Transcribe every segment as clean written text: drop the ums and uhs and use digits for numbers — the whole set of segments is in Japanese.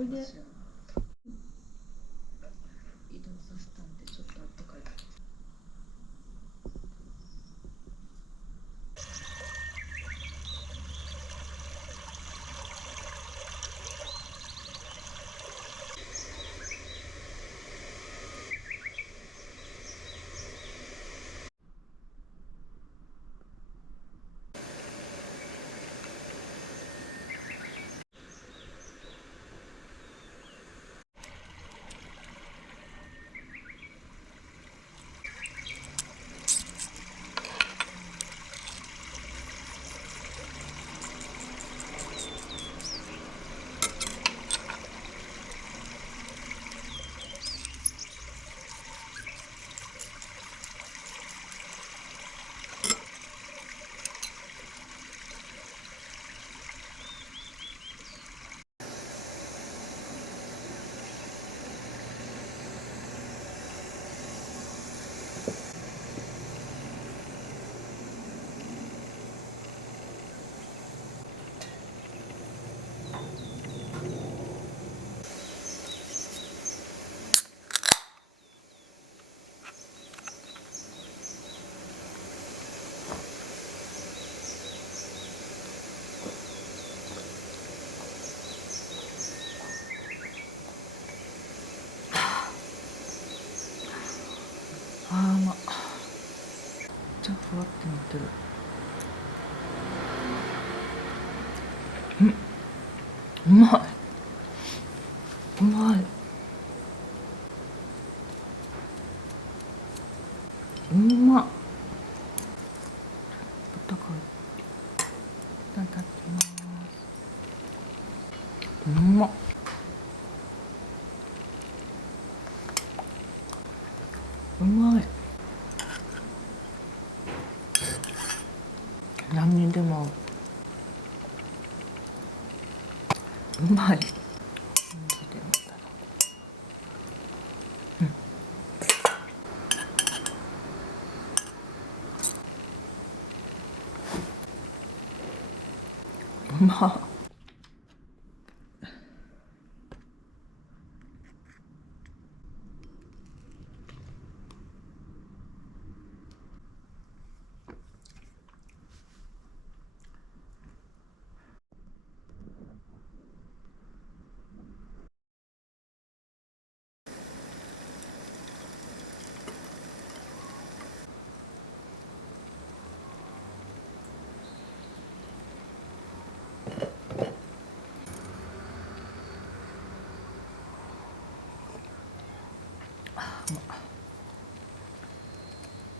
おいで。移動させたんでちょっとあったかい。あーうまっ。じゃあふわってなってる。うまい。うまい。うまっ。豚かいただきます。うまっ。うまい。何にでも合う。うまい。マジで思ったな。うまっ。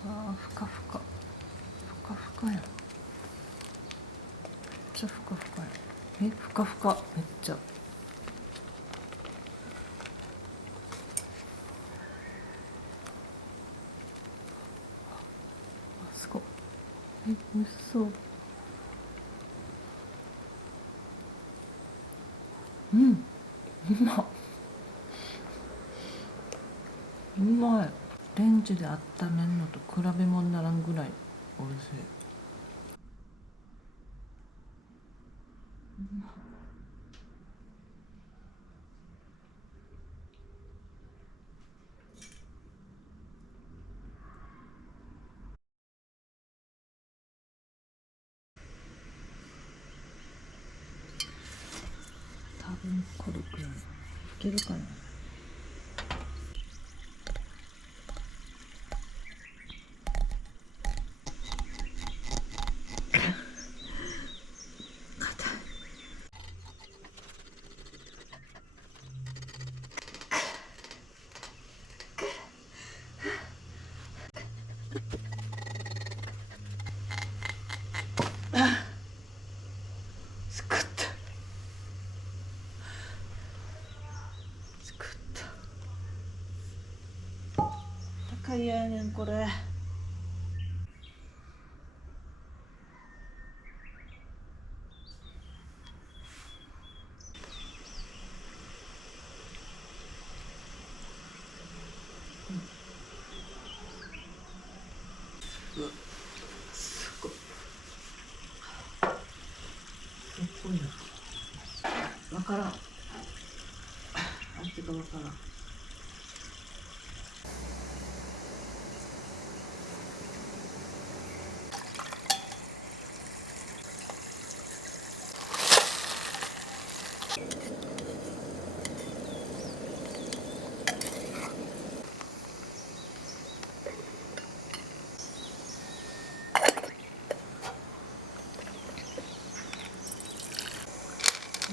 あーふかふかふかふかやん。めっちゃふかふかやん。ふかふかめっちゃ。あすごい。美味しそう。うん、うまっ。うまい。レンジで温めるのと比べ物にならんぐらい美味しい。多分コルクやな。いけるかな。すくった。すくった。高いやねんこれ。うわすごい。すごいな。わからん。味がわからん。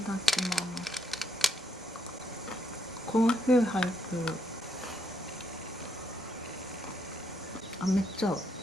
いただきます。コーヒー入ってる。あ、めっちゃ合う。